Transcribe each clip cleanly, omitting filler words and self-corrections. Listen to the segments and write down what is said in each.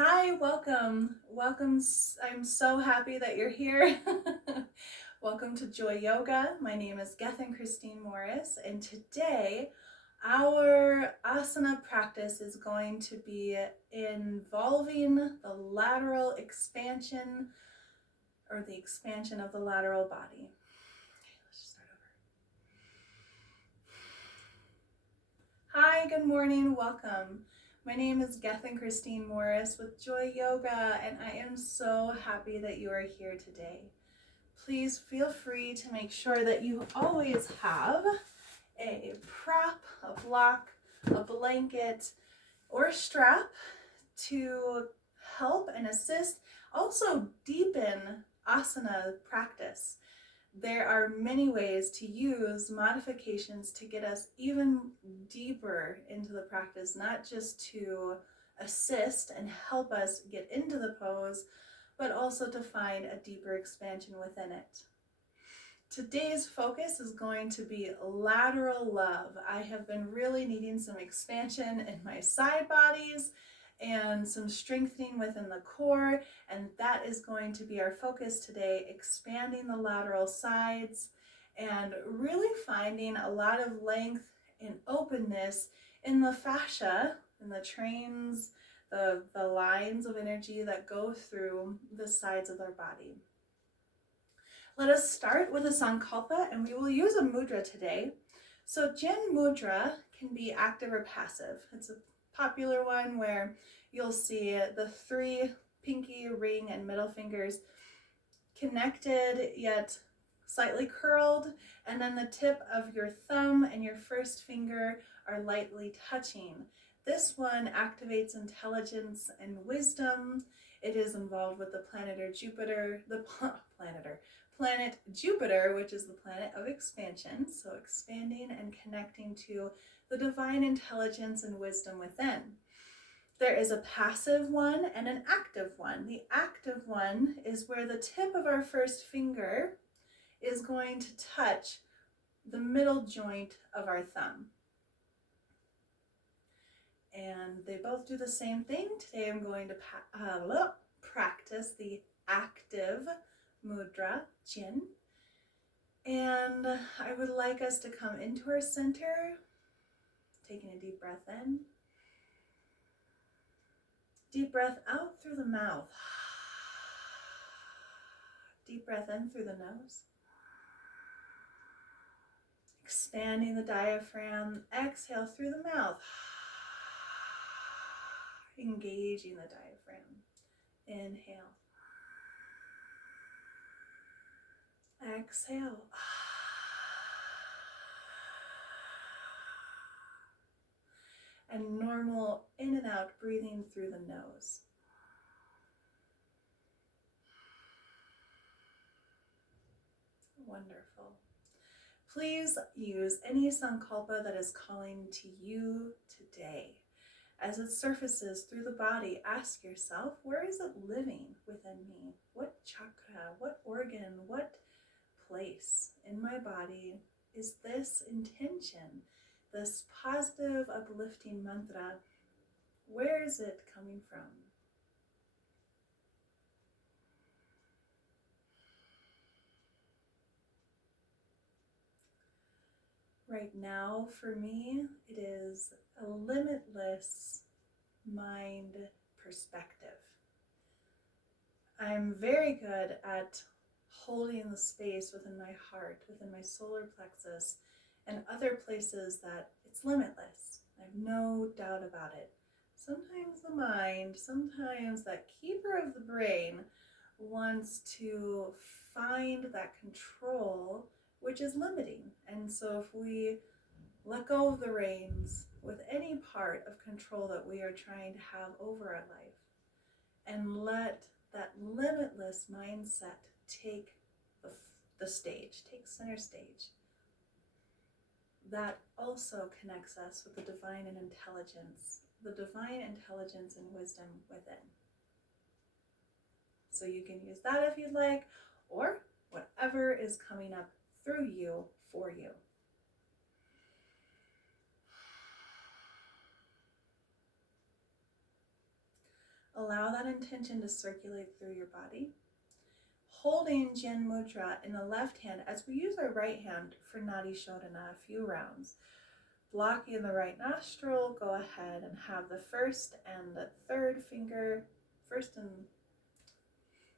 Hi, welcome. Welcome. I'm so happy that you're here. Welcome to Joy Yoga. My name is Gethin Christine Morris, and today our asana practice is going to be involving the lateral expansion or the expansion of the lateral body. Okay, let's just start over. Hi, good morning. Welcome. My name is Gethin Christine Morris with Joy Yoga, and I am so happy that you are here today. Please feel free to make sure that you always have a prop, a block, a blanket, or a strap to help and assist, also deepen asana practice. There are many ways to use modifications to get us even deeper into the practice, not just to assist and help us get into the pose, but also to find a deeper expansion within it. Today's focus is going to be lateral love. I have been really needing some expansion in my side bodies and some strengthening within the core, and that is going to be our focus today, expanding the lateral sides and really finding a lot of length and openness in the fascia, in the trains, the lines of energy that go through the sides of our body. Let us start with a sankalpa, and we will use a mudra today. So Jin mudra can be active or passive. It's a popular one where you'll see the three pinky, ring, and middle fingers connected yet slightly curled, and then the tip of your thumb and your first finger are lightly touching. This one activates intelligence and wisdom. It is involved with the planet Jupiter, which is the planet of expansion, so expanding and connecting to the divine intelligence and wisdom within. There is a passive one and an active one. The active one is where the tip of our first finger is going to touch the middle joint of our thumb. And they both do the same thing. Today I'm going to practice the active mudra, Jin. And I would like us to come into our center, taking a deep breath in. Deep breath out through the mouth. Deep breath in through the nose. Expanding the diaphragm. Exhale through the mouth. Engaging the diaphragm. Inhale. Exhale. And normal in and out breathing through the nose. Wonderful. Please use any sankalpa that is calling to you today. As it surfaces through the body, ask yourself, where is it living within me? What chakra, what organ, what place in my body is this intention, this positive, uplifting mantra? Where is it coming from? Right now, for me, it is a limitless mind perspective. I'm very good at holding the space within my heart, within my solar plexus, and other places that it's limitless. I have no doubt about it. Sometimes the mind, sometimes that keeper of the brain wants to find that control, which is limiting. And so if we let go of the reins with any part of control that we are trying to have over our life, and let that limitless mindset take the stage, take center stage, that also connects us with the divine and divine intelligence and wisdom within. So you can use that if you'd like, or whatever is coming up through you for you. Allow that intention to circulate through your body. Holding Jan Mudra in the left hand as we use our right hand for Nadi Shodhana a few rounds. Blocking the right nostril, go ahead and have the first and the third finger, first and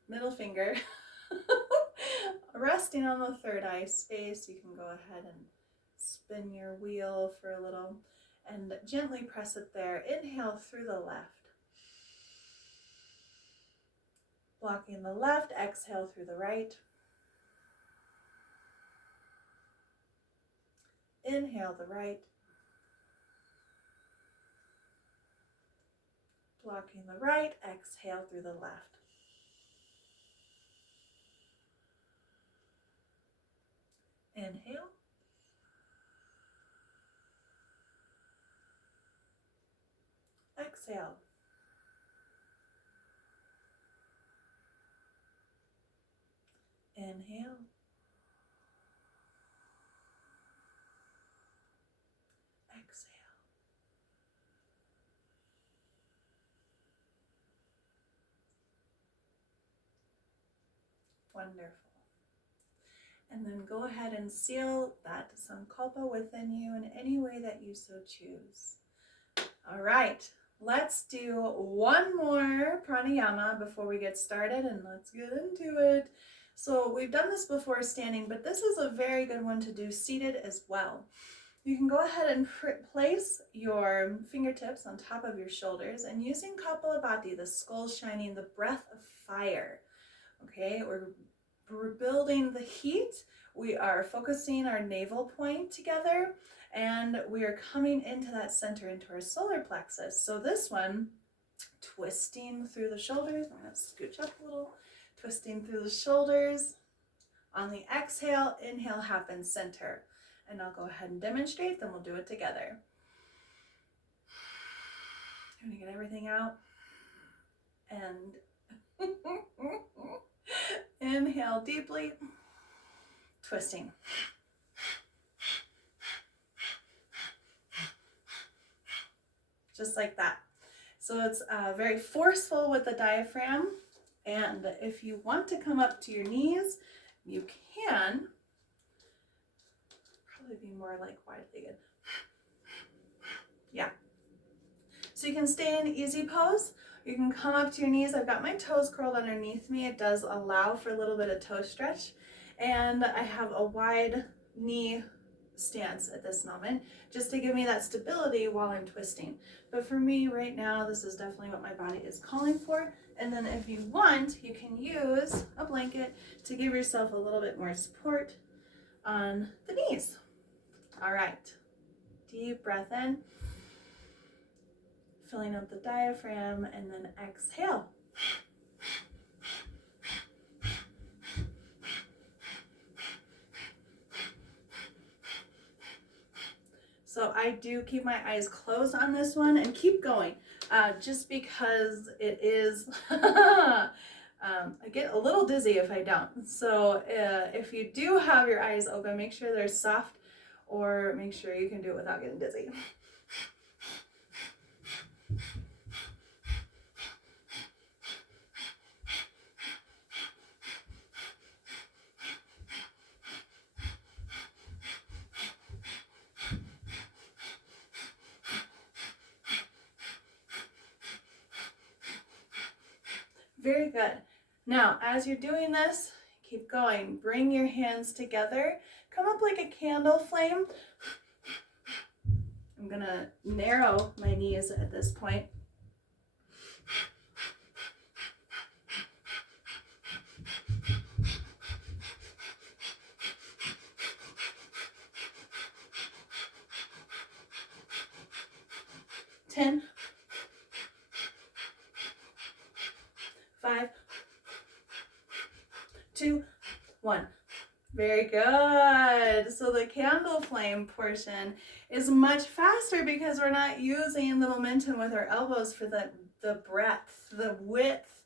middle finger, resting on the third eye space. You can go ahead and spin your wheel for a little and gently press it there. Inhale through the left. Blocking the left, exhale through the right. Inhale the right. Blocking the right, exhale through the left. Inhale. Exhale. Inhale. Exhale. Wonderful. And then go ahead and seal that sankalpa within you in any way that you so choose. All right, let's do one more pranayama before we get started, and let's get into it. So we've done this before standing, but this is a very good one to do seated as well. You can go ahead and place your fingertips on top of your shoulders and using Kapalabhati, the skull shining, the breath of fire. Okay, we're building the heat. We are focusing our navel point together, and we are coming into that center, into our solar plexus. So this one, twisting through the shoulders. I'm going to scooch up a little. Twisting through the shoulders. On the exhale, inhale happens center. And I'll go ahead and demonstrate, then we'll do it together. I'm going to get everything out. And inhale deeply. Twisting. Just like that. So it's very forceful with the diaphragm. And if you want to come up to your knees, you can. Probably be more like wide-legged. Yeah. So you can stay in easy pose. You can come up to your knees. I've got my toes curled underneath me. It does allow for a little bit of toe stretch. And I have a wide knee stance at this moment, just to give me that stability while I'm twisting. But for me right now, this is definitely what my body is calling for. And then if you want, you can use a blanket to give yourself a little bit more support on the knees. All right, deep breath in, filling up the diaphragm, and then exhale. So I do keep my eyes closed on this one and keep going, just because it is, I get a little dizzy if I don't. So if you do have your eyes open, make sure they're soft, or make sure you can do it without getting dizzy. Very good. Now, as you're doing this, keep going. Bring your hands together. Come up like a candle flame. I'm going to narrow my knees at this point. Ten, 5, 2, 1. Very good. So the candle flame portion is much faster because we're not using the momentum with our elbows for the breadth, the width.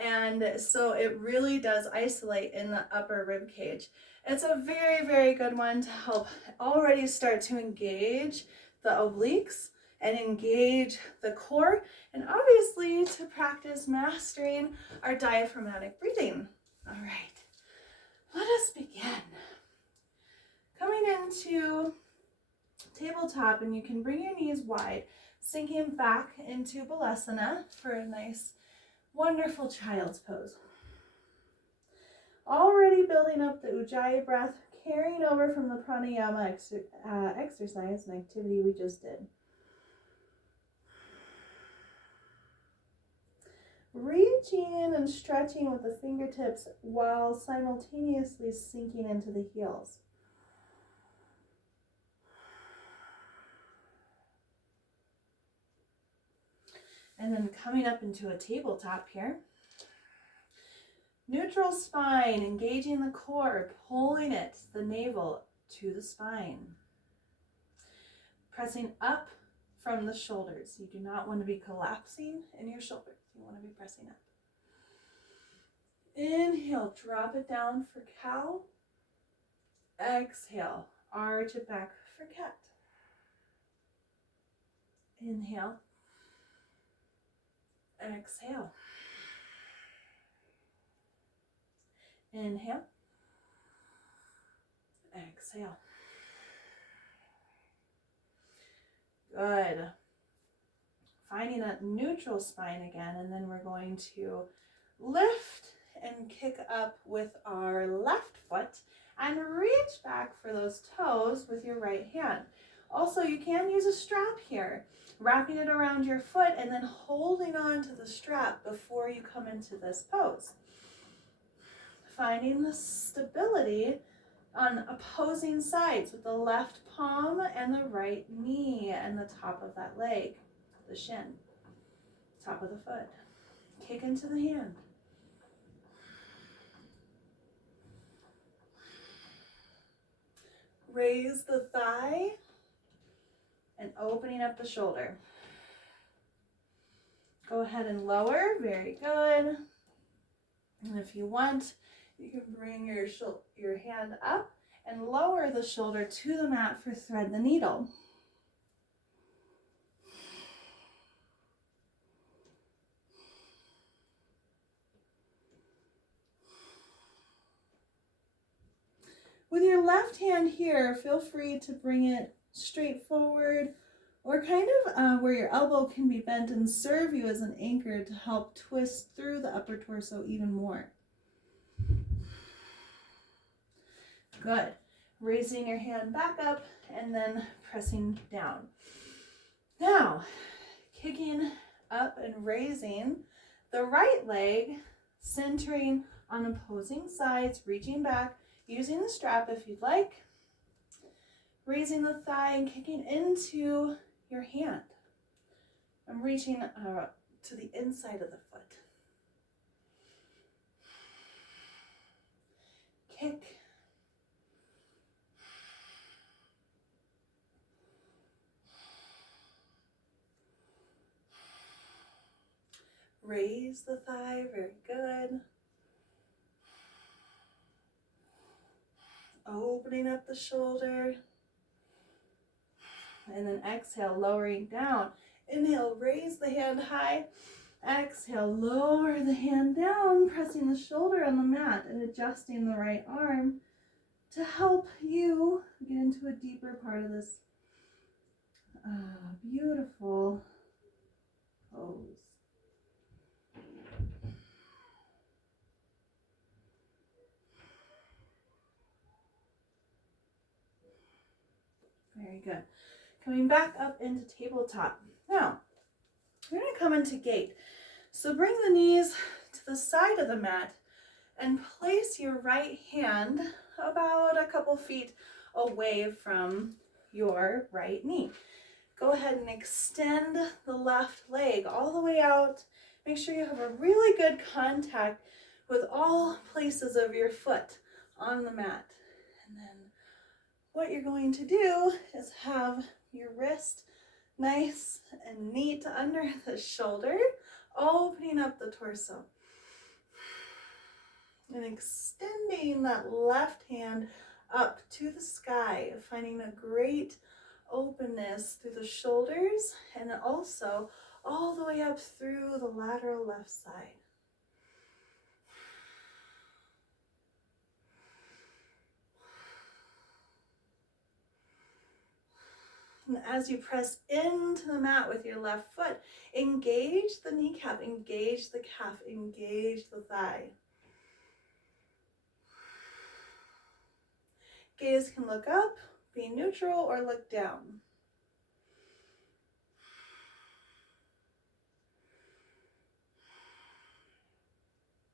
And so it really does isolate in the upper rib cage. It's a very, very good one to help already start to engage the obliques and engage the core, and obviously to practice mastering our diaphragmatic breathing. All right, let us begin. Coming into tabletop, and you can bring your knees wide, sinking back into balasana for a nice, wonderful child's pose. Already building up the ujjayi breath, carrying over from the pranayama exercise and activity we just did. Reaching and stretching with the fingertips while simultaneously sinking into the heels. And then coming up into a tabletop here. Neutral spine, engaging the core, pulling it, the navel, to the spine. Pressing up from the shoulders. You do not want to be collapsing in your shoulders. You want to be pressing up. Inhale, drop it down for cow. Exhale, arch it back for cat. Inhale. Exhale. Inhale. Exhale. Good. Finding that neutral spine again, and then we're going to lift and kick up with our left foot and reach back for those toes with your right hand. Also, you can use a strap here, wrapping it around your foot and then holding on to the strap before you come into this pose. Finding the stability on opposing sides with the left palm and the right knee and the top of that leg, the shin, top of the foot. Kick into the hand. Raise the thigh and opening up the shoulder. Go ahead and lower, very good. And if you want, you can bring your hand up and lower the shoulder to the mat for thread the needle. With your left hand here, feel free to bring it straight forward or kind of where your elbow can be bent and serve you as an anchor to help twist through the upper torso even more. Good. Raising your hand back up and then pressing down. Now, kicking up and raising the right leg, centering on opposing sides, reaching back, using the strap if you'd like. Raising the thigh and kicking into your hand. I'm reaching to the inside of the foot. Kick. Raise the thigh, very good. Opening up the shoulder. And then exhale, lowering down. Inhale, raise the hand high. Exhale, lower the hand down, pressing the shoulder on the mat and adjusting the right arm to help you get into a deeper part of this beautiful pose. Very good. Coming back up into tabletop. Now, you're going to come into gate. So bring the knees to the side of the mat and place your right hand about a couple feet away from your right knee. Go ahead and extend the left leg all the way out. Make sure you have a really good contact with all places of your foot on the mat. And then what you're going to do is have your wrist nice and neat under the shoulder, opening up the torso. And extending that left hand up to the sky, finding a great openness through the shoulders and also all the way up through the lateral left side. And as you press into the mat with your left foot, engage the kneecap, engage the calf, engage the thigh. Gaze can look up, be neutral, or look down.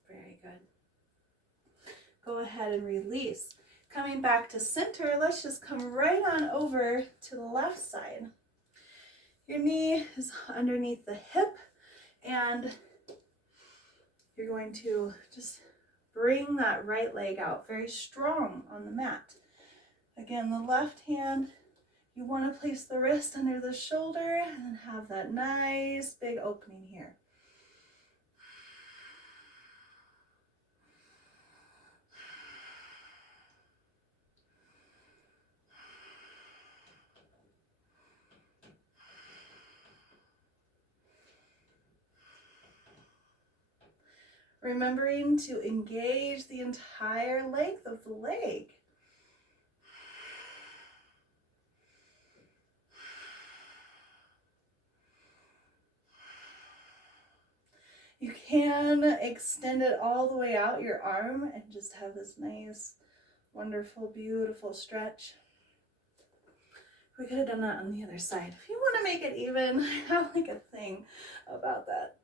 Very good. Go ahead and release. Coming back to center, let's just come right on over to the left side. Your knee is underneath the hip, and you're going to just bring that right leg out very strong on the mat. Again, the left hand, you want to place the wrist under the shoulder and then have that nice big opening here. Remembering to engage the entire length of the leg. You can extend it all the way out your arm and just have this nice, wonderful, beautiful stretch. We could have done that on the other side. If you want to make it even, I have like a thing about that.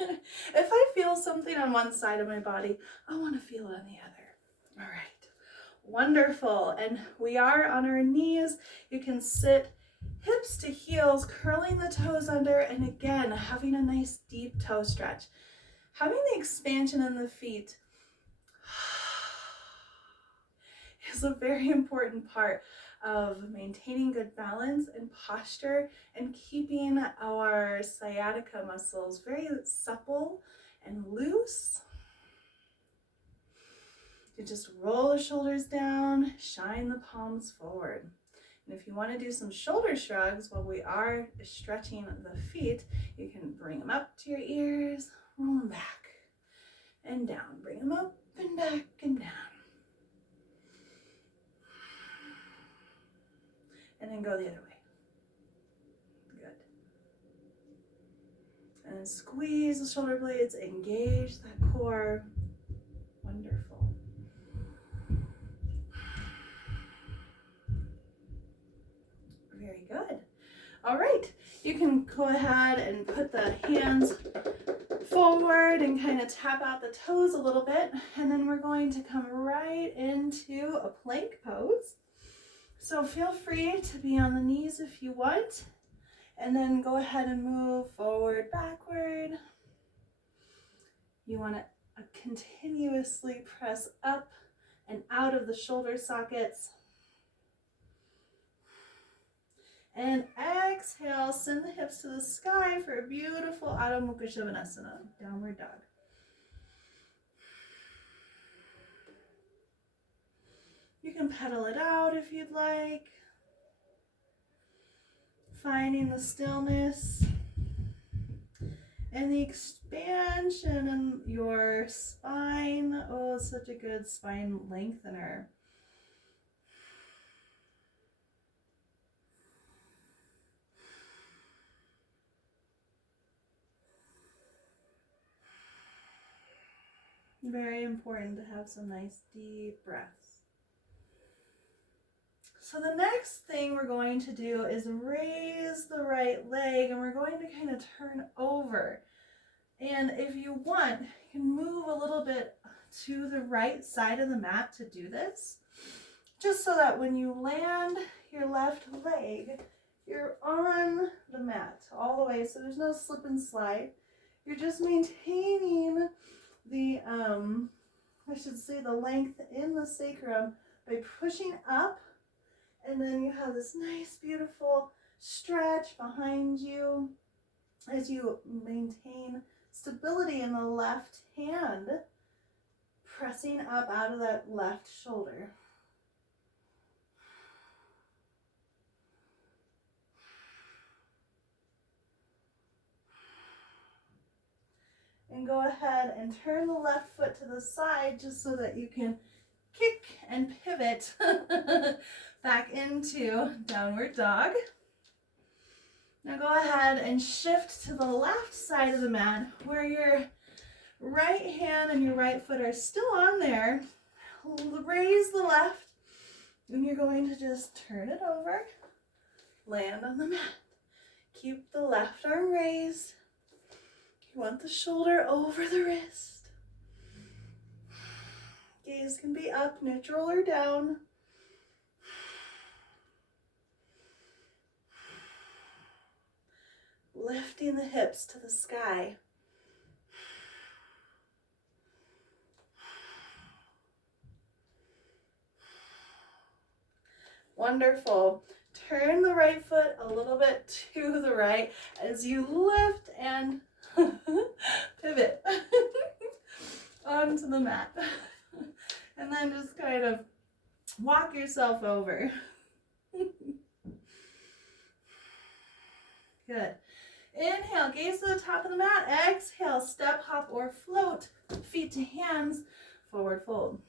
If I feel something on one side of my body, I want to feel it on the other. All right, wonderful. And we are on our knees. You can sit hips to heels, curling the toes under, and again, having a nice deep toe stretch. Having the expansion in the feet is a very important part of maintaining good balance and posture and keeping our sciatica muscles very supple and loose. You just roll the shoulders down, shine the palms forward. And if you want to do some shoulder shrugs while we are stretching the feet, you can bring them up to your ears, roll them back and down. Bring them up and back and down. And then go the other way. Good. And then squeeze the shoulder blades, engage that core. Wonderful. Very good. All right, you can go ahead and put the hands forward and kind of tap out the toes a little bit. And then we're going to come right into a plank pose. So feel free to be on the knees if you want, and then go ahead and move forward, backward. You want to continuously press up and out of the shoulder sockets. And exhale, send the hips to the sky for a beautiful Adho Mukha Svanasana, downward dog. You can pedal it out if you'd like. Finding the stillness and the expansion in your spine. Oh, it's such a good spine lengthener. Very important to have some nice deep breaths. So the next thing we're going to do is raise the right leg, and we're going to kind of turn over. And if you want, you can move a little bit to the right side of the mat to do this, just so that when you land your left leg, you're on the mat all the way, so there's no slip and slide. You're just maintaining the, the length in the sacrum by pushing up. And then you have this nice, beautiful stretch behind you as you maintain stability in the left hand, pressing up out of that left shoulder. And go ahead and turn the left foot to the side just so that you can kick and pivot back into downward dog. Now go ahead and shift to the left side of the mat where your right hand and your right foot are still on there. Raise the left, and you're going to just turn it over, land on the mat. Keep the left arm raised. You want the shoulder over the wrist. Gaze can be up, neutral, or down. Lifting the hips to the sky. Wonderful. Turn the right foot a little bit to the right as you lift and pivot onto the mat. And then just kind of walk yourself over. Good. Inhale, gaze to the top of the mat. Exhale, step, hop, or float. Feet to hands, forward fold.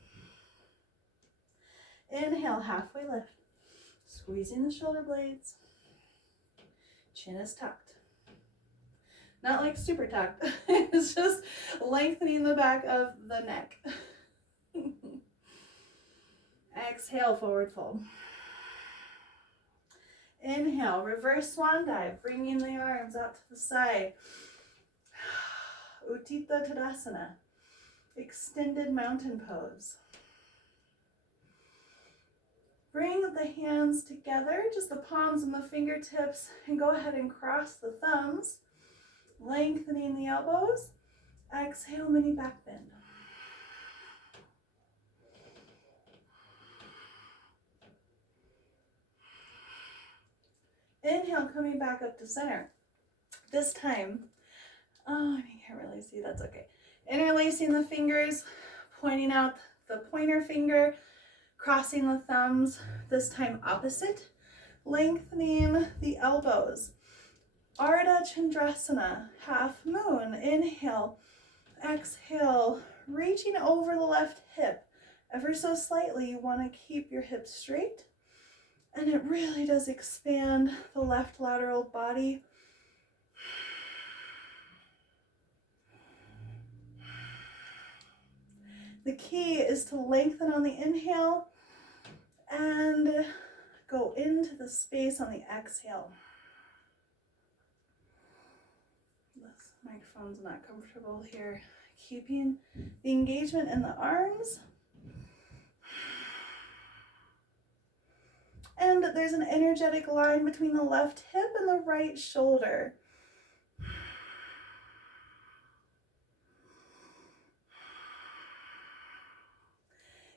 Inhale, halfway lift. Squeezing the shoulder blades. Chin is tucked. Not like super tucked. It's just lengthening the back of the neck. Exhale, forward fold. Inhale, reverse swan dive, bringing the arms out to the side. Utthita Tadasana, extended mountain pose. Bring the hands together, just the palms and the fingertips, and go ahead and cross the thumbs, lengthening the elbows. Exhale, mini back bend. Inhale, coming back up to center. This time, I can't really see, that's okay. Interlacing the fingers, pointing out the pointer finger, crossing the thumbs, this time opposite, lengthening the elbows. Ardha Chandrasana, half moon. Inhale, exhale, reaching over the left hip. Ever so slightly, you want to keep your hips straight. And it really does expand the left lateral body. The key is to lengthen on the inhale and go into the space on the exhale. This microphone's not comfortable here. Keeping the engagement in the arms. And there's an energetic line between the left hip and the right shoulder.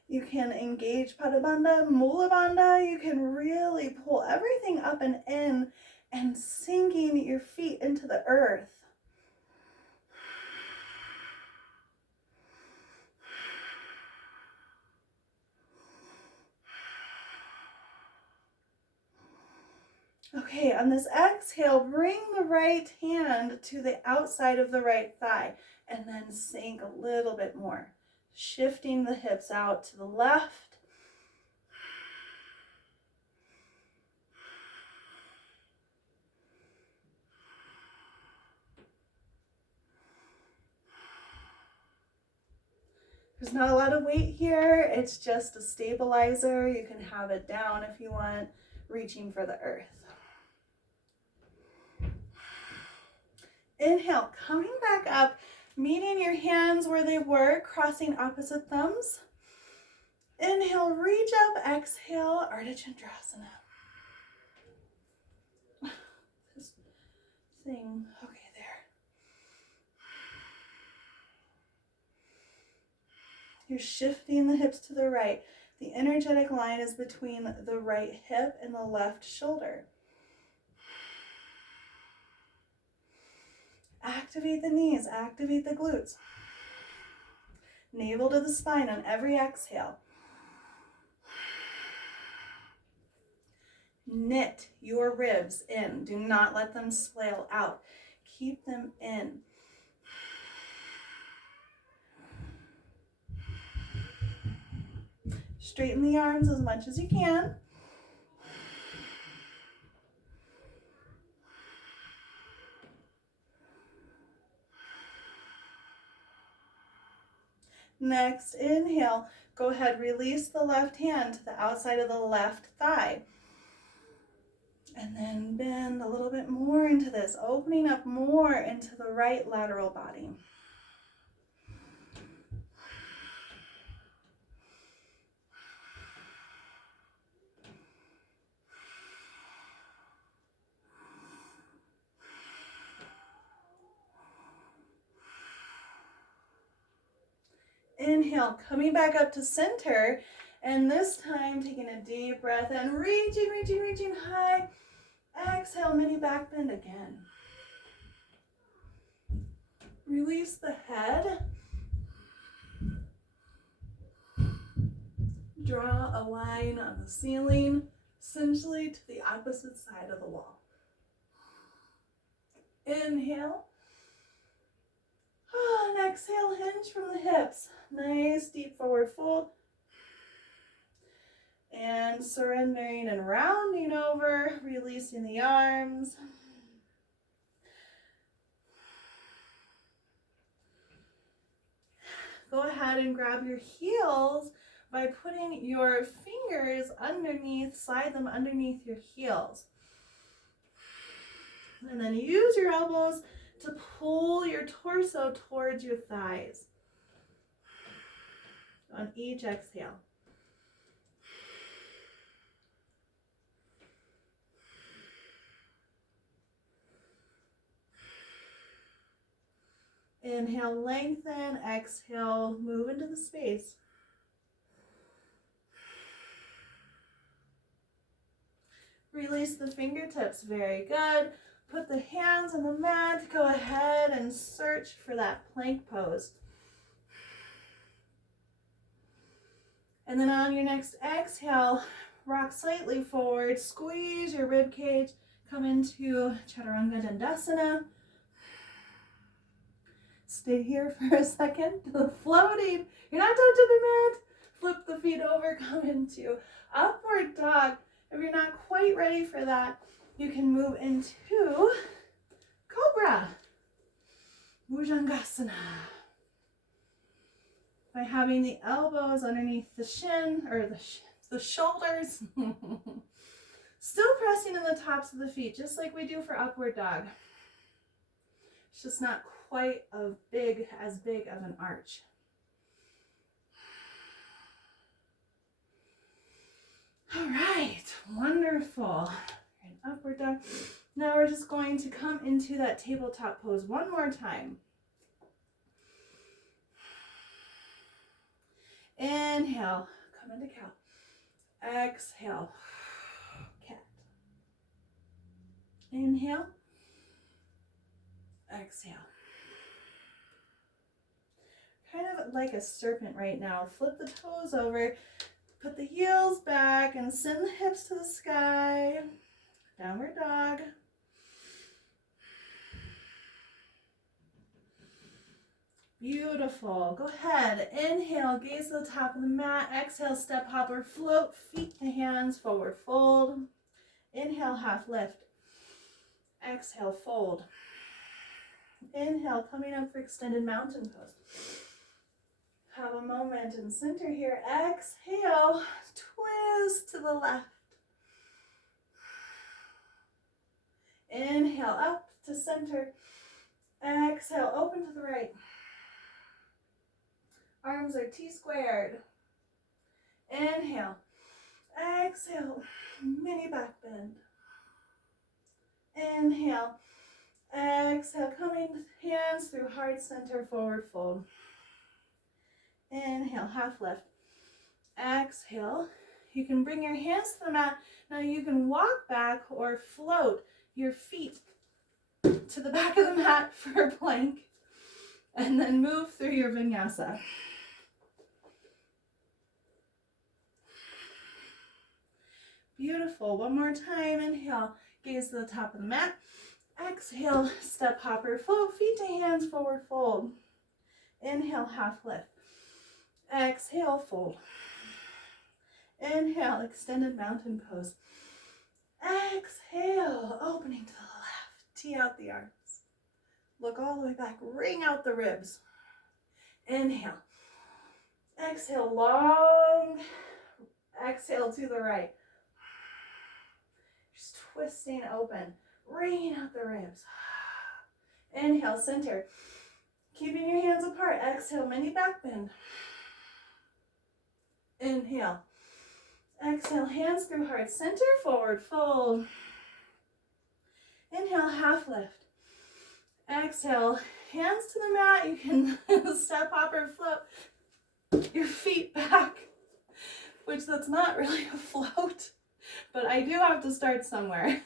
You can engage Pada Bandha, Mula Bandha. You can really pull everything up and in and sinking your feet into the earth. Okay, on this exhale, bring the right hand to the outside of the right thigh and then sink a little bit more. Shifting the hips out to the left. There's not a lot of weight here. It's just a stabilizer. You can have it down if you want, reaching for the earth. Inhale, coming back up, meeting your hands where they were, crossing opposite thumbs. Inhale, reach up, exhale, Ardha Chandrasana. This thing, okay, there. You're shifting the hips to the right. The energetic line is between the right hip and the left shoulder. Activate the knees, activate the glutes. Navel to the spine on every exhale. Knit your ribs in. Do not let them flail out. Keep them in. Straighten the arms as much as you can. Next, inhale. Go ahead, release the left hand to the outside of the left thigh. And then bend a little bit more into this, opening up more into the right lateral body. Inhale, coming back up to center, and this time taking a deep breath in, reaching high. Exhale, mini back bend again. Release the head. Draw a line on the ceiling, essentially to the opposite side of the wall. Inhale. And exhale, hinge from the hips. Nice deep forward fold. And surrendering and rounding over, releasing the arms. Go ahead and grab your heels by putting your fingers underneath, slide them underneath your heels. And then use your elbows to pull your torso towards your thighs on each exhale. Inhale, lengthen. Exhale, move into the space. Release the fingertips. Very good. Put the hands on the mat. Go ahead and search for that plank pose. And then on your next exhale, rock slightly forward. Squeeze your rib cage. Come into Chaturanga Dandasana. Stay here for a second. Floating. You're not touching the mat. Flip the feet over. Come into upward dog. If you're not quite ready for that, you can move into Cobra. Bhujangasana. By having the elbows underneath the shin, or the shoulders. Still pressing in the tops of the feet, just like we do for upward dog. It's just not quite as big of an arch. All right, wonderful. And upward dog. Now we're just going to come into that tabletop pose one more time. Inhale, come into cow. Exhale, cat. Inhale, exhale. Kind of like a serpent right now. Flip the toes over, put the heels back, and send the hips to the sky. Downward dog. Beautiful. Go ahead. Inhale, gaze to the top of the mat. Exhale, step hopper, float, feet to hands, forward fold. Inhale, half lift. Exhale, fold. Inhale, coming up for extended mountain pose. Have a moment in center here. Exhale, twist to the left. Inhale, up to center. Exhale, open to the right. Arms are T-squared. Inhale. Exhale. Mini back bend. Inhale. Exhale. Coming hands through heart center, forward fold. Inhale. Half lift. Exhale. You can bring your hands to the mat. Now you can walk back or float your feet to the back of the mat for a plank. And then move through your vinyasa. Beautiful. One more time. Inhale, gaze to the top of the mat. Exhale, step hopper, float, feet to hands, forward fold. Inhale, half lift. Exhale, fold. Inhale, extended mountain pose. Exhale, opening to the left. Tee out the arms. Look all the way back. Ring out the ribs. Inhale. Exhale, long. Exhale to the right. Just twisting open. Ringing out the ribs. Inhale, center. Keeping your hands apart. Exhale, mini back bend. Inhale. Exhale, hands through heart. Center, forward fold. Inhale, half lift. Exhale, hands to the mat. You can step, hop, or float your feet back, which that's not really a float, but I do have to start somewhere.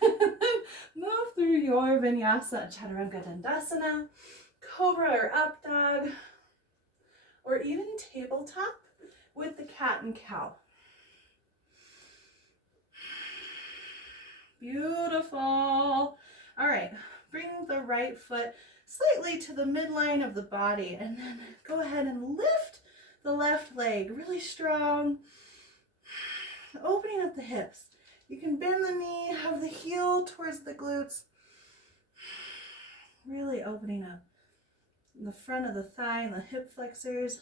Move through your Vinyasa, Chaturanga Dandasana, Cobra or Up Dog, or even tabletop with the cat and cow. Beautiful. All right, bring the right foot slightly to the midline of the body, and then go ahead and lift the left leg really strong, opening up the hips. You can bend the knee, have the heel towards the glutes, really opening up the front of the thigh and the hip flexors,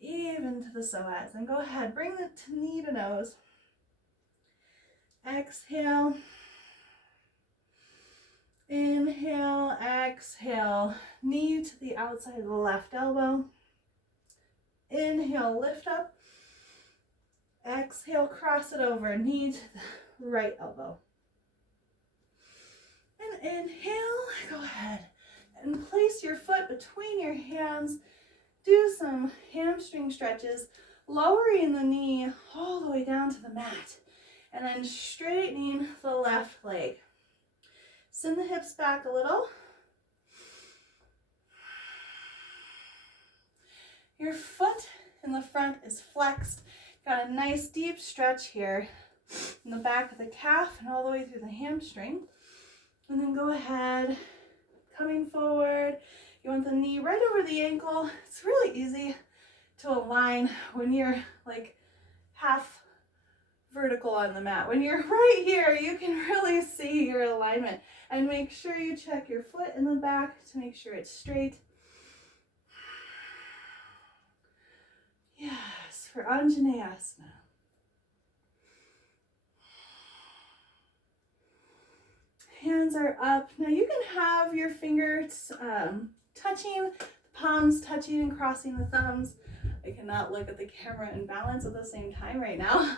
even to the psoas. And go ahead, bring the knee to nose. Exhale. Inhale, exhale. Knee to the outside of the left elbow. Inhale, lift up. Exhale, cross it over. Knee to the right elbow. And inhale, go ahead and place your foot between your hands. Do some hamstring stretches, lowering the knee all the way down to the mat. And then straightening the left leg. Send the hips back a little. Your foot in the front is flexed. Got a nice deep stretch here in the back of the calf and all the way through the hamstring. And then go ahead, coming forward. You want the knee right over the ankle. It's really easy to align when you're like half vertical on the mat. When you're right here, you can really see your alignment. And make sure you check your foot in the back to make sure it's straight. Yes, for Anjaneyasana. Hands are up. Now you can have your fingers touching, the palms touching and crossing the thumbs. I cannot look at the camera and balance at the same time right now.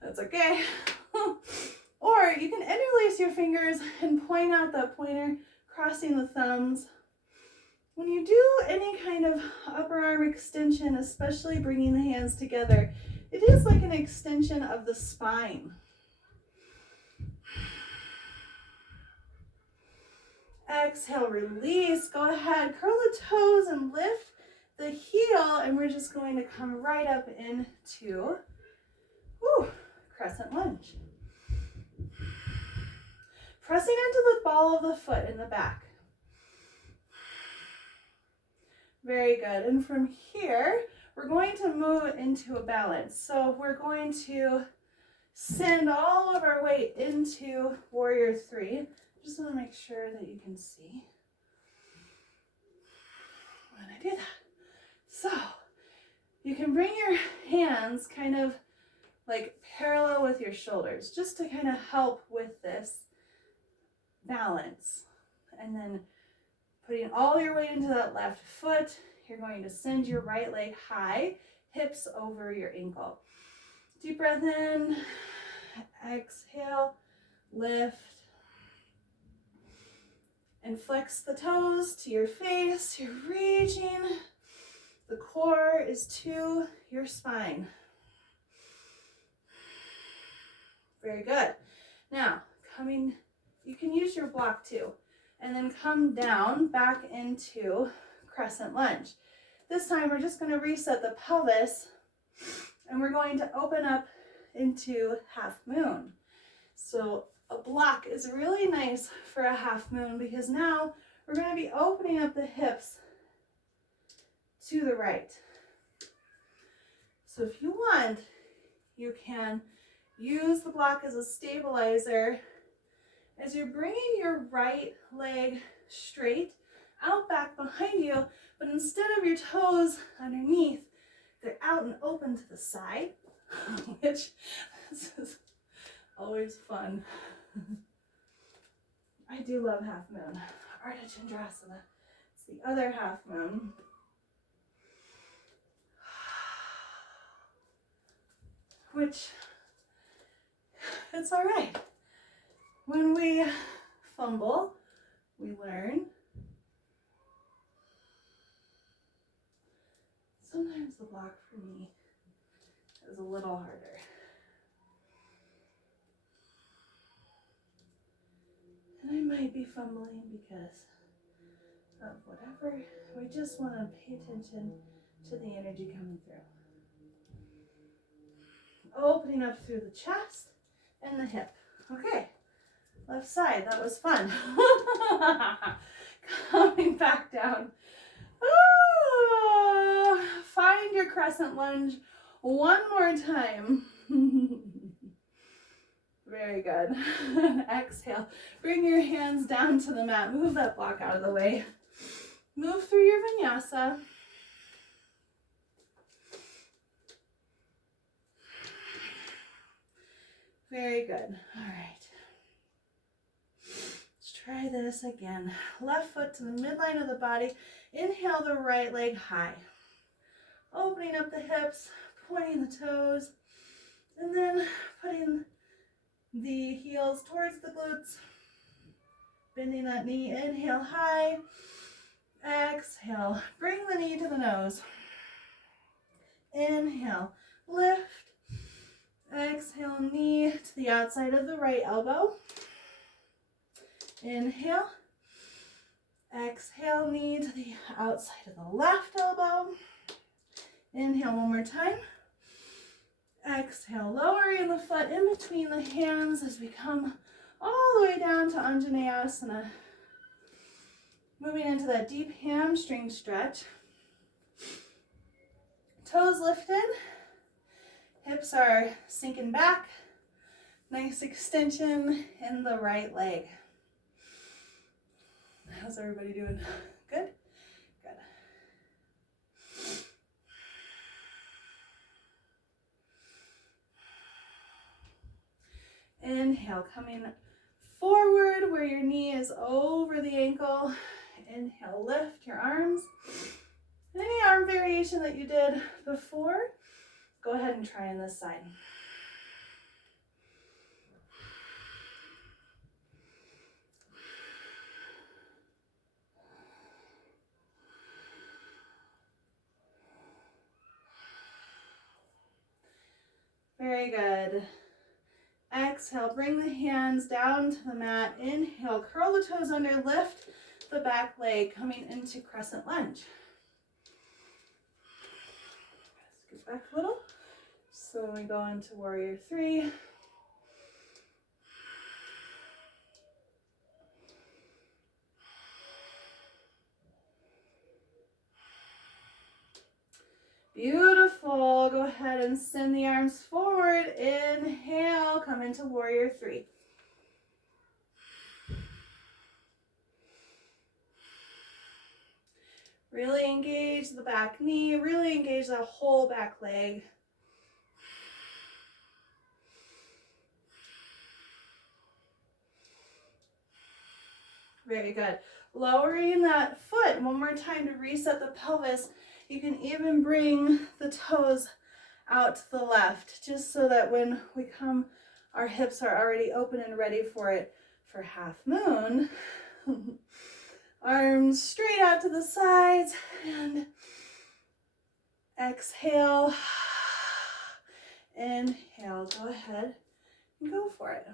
That's okay. Or you can interlace your fingers and point out that pointer, crossing the thumbs. When you do any kind of upper arm extension, especially bringing the hands together, it is like an extension of the spine. Exhale, release. Go ahead, curl the toes and lift the heel, and we're just going to come right up into crescent lunge. Pressing into the ball of the foot in the back. Very good. And from here, we're going to move into a balance. So we're going to send all of our weight into Warrior 3. Just want to make sure that you can see when I do that. So you can bring your hands kind of like parallel with your shoulders, just to kind of help with this balance. And then putting all your weight into that left foot, you're going to send your right leg high, hips over your ankle. Deep breath in, exhale, lift, and flex the toes to your face. You're reaching. The core is to your spine. Very good. Now, you can use your block too, and then come down back into crescent lunge. This time we're just going to reset the pelvis, and we're going to open up into half moon. So a block is really nice for a half moon because now we're going to be opening up the hips to the right. So if you want, you can use the block as a stabilizer as you're bringing your right leg straight out back behind you, but instead of your toes underneath, they're out and open to the side, which this is always fun. I do love half moon. Ardha Chandrasana. It's the other half moon. Which, it's all right. When we fumble, we learn. Sometimes the block for me is a little harder. And I might be fumbling because of whatever. We just want to pay attention to the energy coming through. Opening up through the chest and the hip. Okay, left side, that was fun. Coming back down. Oh, find your crescent lunge one more time. Very good. Exhale. Bring your hands down to the mat. Move that block out of the way. Move through your vinyasa. Very good. All right. Let's try this again. Left foot to the midline of the body. Inhale the right leg high. Opening up the hips, pointing the toes, and then putting the heels towards the glutes. Bending that knee. Inhale high. Exhale. Bring the knee to the nose. Inhale. Lift. Exhale, knee to the outside of the right elbow. Inhale. Exhale, knee to the outside of the left elbow. Inhale one more time. Exhale, lowering the foot in between the hands as we come all the way down to Anjaneyasana. Moving into that deep hamstring stretch. Toes lifted. Hips are sinking back. Nice extension in the right leg. How's everybody doing? Good? Good. Inhale, coming forward where your knee is over the ankle. Inhale, lift your arms. Any arm variation that you did before, go ahead and try on this side. Very good. Exhale, bring the hands down to the mat. Inhale, curl the toes under, lift the back leg, coming into crescent lunge. Scoot back a little. So we go into warrior three. Beautiful. Go ahead and send the arms forward. Inhale, come into warrior three. Really engage the back knee, really engage the whole back leg. Very good. Lowering that foot one more time to reset the pelvis. You can even bring the toes out to the left, just so that when we come, our hips are already open and ready for it for half moon. Arms straight out to the sides and exhale. Inhale, go ahead and go for it.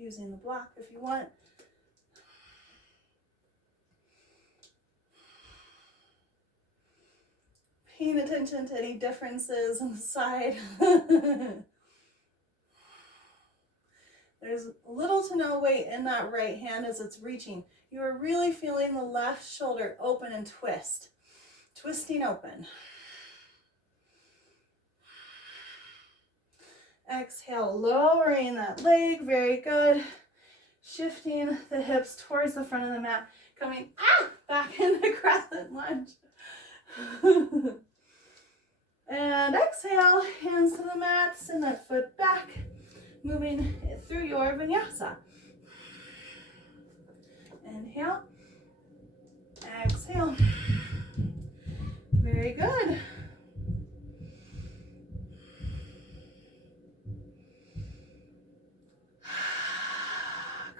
Using the block if you want. paying attention to any differences on the side. There's little to no weight in that right hand as it's reaching. You are really feeling the left shoulder open and twist. Twisting open. Exhale, lowering that leg, very good. Shifting the hips towards the front of the mat, coming back into crescent lunge. And exhale, hands to the mat, send that foot back, moving through your vinyasa. Inhale, exhale. Very good.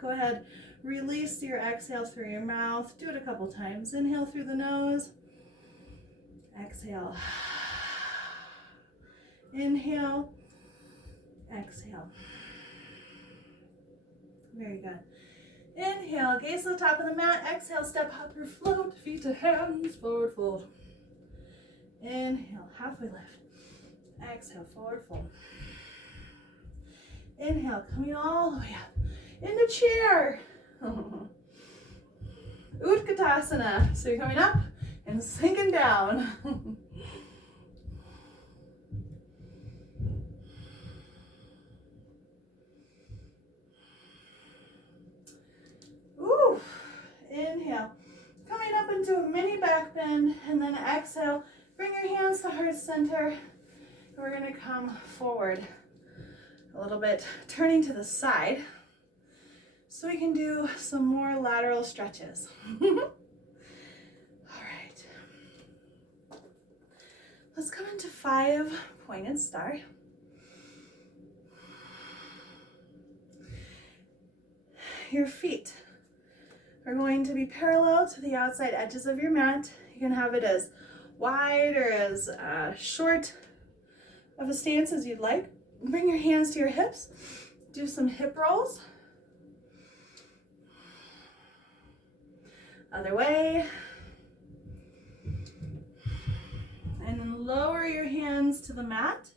Go ahead, release your exhale through your mouth. Do it a couple times. Inhale through the nose. Exhale. Inhale. Exhale. Very good. Inhale, gaze to the top of the mat. Exhale, step, hop, or float. Feet to hands, forward fold. Inhale, halfway lift. Exhale, forward fold. Inhale, coming all the way up. Into chair. Utkatasana. So you're coming up and sinking down. Ooh. Inhale. Coming up into a mini back bend, and then exhale. Bring your hands to heart center. And we're going to come forward a little bit, turning to the side. So we can do some more lateral stretches. All right. Let's come into 5 pointed star. Your feet are going to be parallel to the outside edges of your mat. You can have it as wide or as short of a stance as you'd like. Bring your hands to your hips. Do some hip rolls. Other way. And then lower your hands to the mat.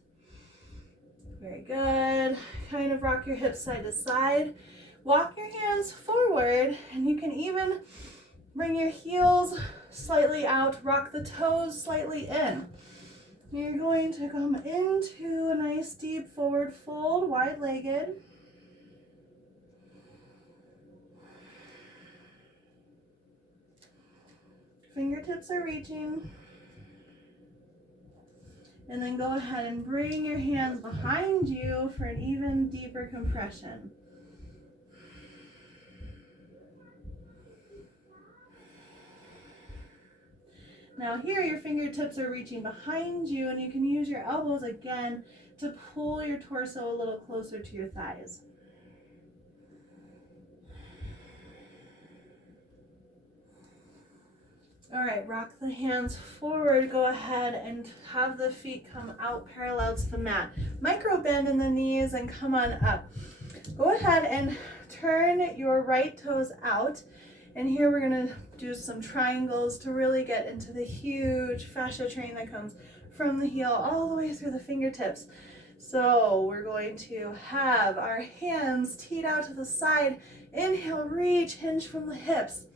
Very good. Kind of rock your hips side to side. Walk your hands forward, and you can even bring your heels slightly out, rock the toes slightly in. You're going to come into a nice deep forward fold, wide-legged. Fingertips are reaching. And then go ahead and bring your hands behind you for an even deeper compression. Now here, your fingertips are reaching behind you, and you can use your elbows again to pull your torso a little closer to your thighs. All right, rock the hands forward. Go ahead and have the feet come out parallel to the mat. Micro bend in the knees and come on up. Go ahead and turn your right toes out. And here we're going to do some triangles to really get into the huge fascia train that comes from the heel all the way through the fingertips. So we're going to have our hands teed out to the side. Inhale, reach, hinge from the hips.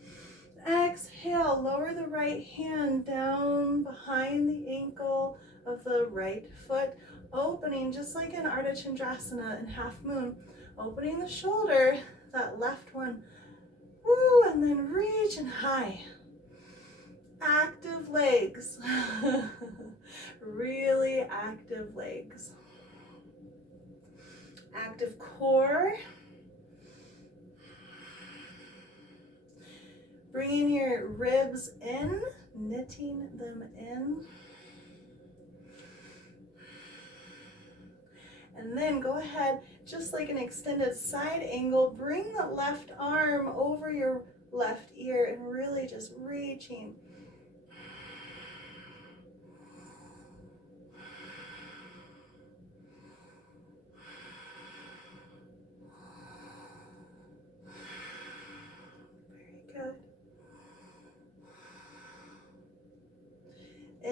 Exhale, lower the right hand down behind the ankle of the right foot, opening just like in Ardha Chandrasana and Half Moon, opening the shoulder, that left one. Woo, and then reach and high. Active legs. Really active legs. Active core. Bringing your ribs in, knitting them in. And then go ahead, just like an extended side angle, bring the left arm over your left ear and really just reaching. Very good.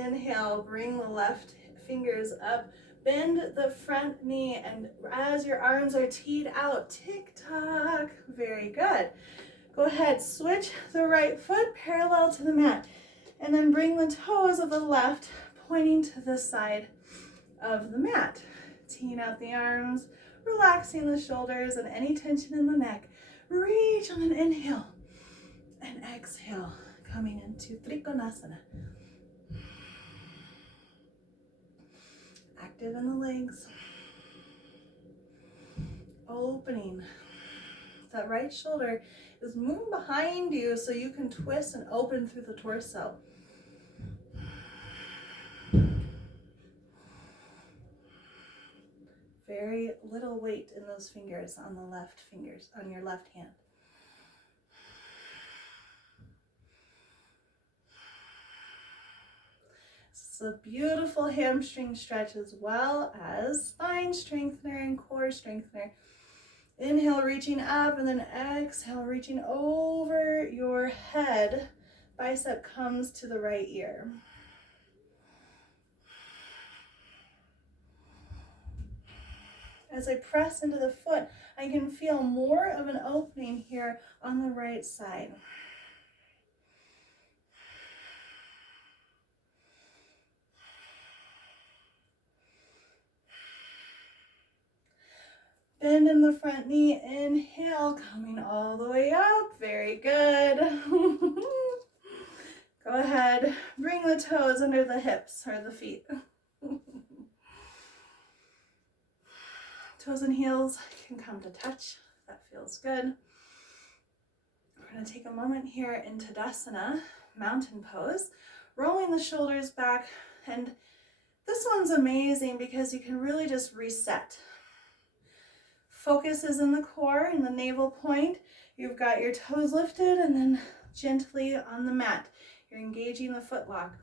inhale, bring the left fingers up. Bend the front knee, and as your arms are teed out, tick-tock. Very good. Go ahead, switch the right foot parallel to the mat, and then bring the toes of the left pointing to the side of the mat. Teeing out the arms, relaxing the shoulders and any tension in the neck. Reach on an inhale and exhale, coming into Trikonasana. Active in the legs. Opening. That right shoulder is moving behind you so you can twist and open through the torso. Very little weight in those fingers on the left fingers, on your left hand. It's a beautiful hamstring stretch as well as spine strengthener and core strengthener. Inhale, reaching up, and then exhale, reaching over your head. Bicep comes to the right ear. As I press into the foot, I can feel more of an opening here on the right side. Bend in the front knee, inhale, coming all the way up. Very good. Go ahead, bring the toes under the hips or the feet. Toes and heels can come to touch. That feels good. We're going to take a moment here in Tadasana, mountain pose, rolling the shoulders back. And this one's amazing because you can really just reset. Focus is in the core, in the navel point. You've got your toes lifted and then gently on the mat. You're engaging the foot lock.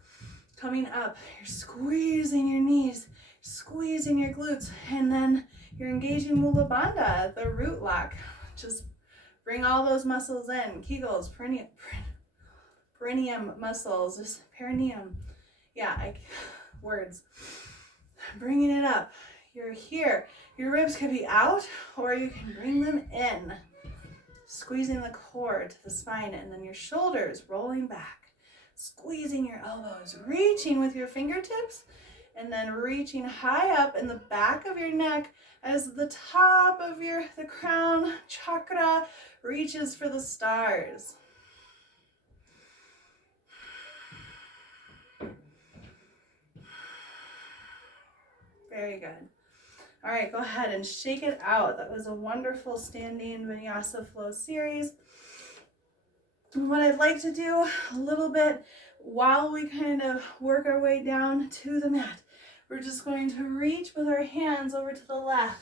Coming up, you're squeezing your knees, squeezing your glutes, and then you're engaging Mula Bandha, the root lock. Just bring all those muscles in. Kegels, perineum muscles, just perineum. Yeah, words. Bringing it up. You're here. Your ribs could be out or you can bring them in. Squeezing the core to the spine and then your shoulders rolling back. Squeezing your elbows, reaching with your fingertips and then reaching high up in the back of your neck as the top of the crown chakra reaches for the stars. Very good. All right, go ahead and shake it out. That was a wonderful standing Vinyasa flow series. And what I'd like to do a little bit while we kind of work our way down to the mat, we're just going to reach with our hands over to the left